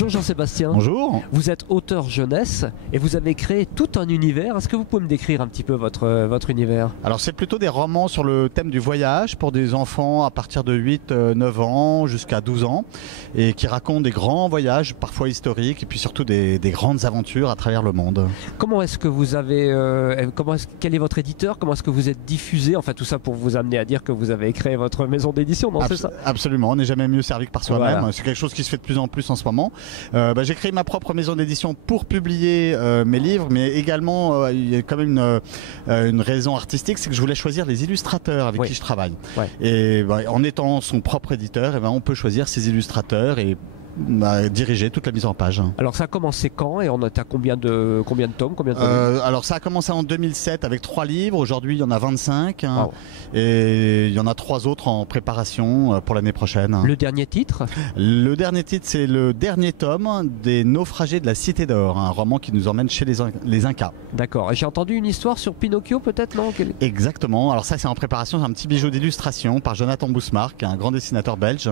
Bonjour Jean-Sébastien. Bonjour. Vous êtes auteur jeunesse et vous avez créé tout un univers. Est-ce que vous pouvez me décrire un petit peu votre univers? Alors c'est plutôt des romans sur le thème du voyage pour des enfants à partir de 8-9 ans jusqu'à 12 ans et qui racontent des grands voyages, parfois historiques, et puis surtout des grandes aventures à travers le monde. Comment est-ce que vous avez... quel est votre éditeur? Comment est-ce que vous êtes diffusé? Enfin tout ça pour vous amener à dire que vous avez créé votre maison d'édition, non? C'est ça? Absolument, on n'est jamais mieux servi que par soi-même. Voilà. C'est quelque chose qui se fait de plus en plus en ce moment. J'ai créé ma propre maison d'édition pour publier mes livres, mais également il y a quand même une raison artistique, c'est que je voulais choisir les illustrateurs avec qui je travaille. Ouais. Et en étant son propre éditeur, on peut choisir ses illustrateurs et diriger toute la mise en page. Alors ça a commencé quand et on est à combien de tomes, alors ça a commencé en 2007 avec 3 livres, aujourd'hui il y en a 25 wow. Et il y en a 3 autres en préparation pour l'année prochaine. Le dernier titre? Le dernier titre c'est le dernier tome des Naufragés de la Cité d'Or, un roman qui nous emmène chez les Incas. D'accord, et j'ai entendu une histoire sur Pinocchio peut-être, non? Exactement, alors ça c'est en préparation, c'est un petit bijou d'illustration par Jonathan Bousmarck, un grand dessinateur belge,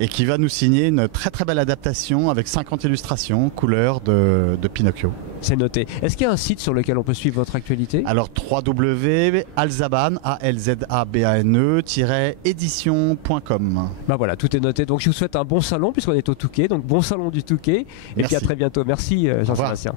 et qui va nous signer une très très belle adaptation avec 50 illustrations couleurs de Pinocchio. C'est noté. Est-ce qu'il y a un site sur lequel on peut suivre votre actualité? Alors www.alzabane, alzabane-édition.com. Voilà, tout est noté. Donc je vous souhaite un bon salon puisqu'on est au Touquet. Donc bon salon du Touquet. Et puis à très bientôt. Merci Jean-Sébastien.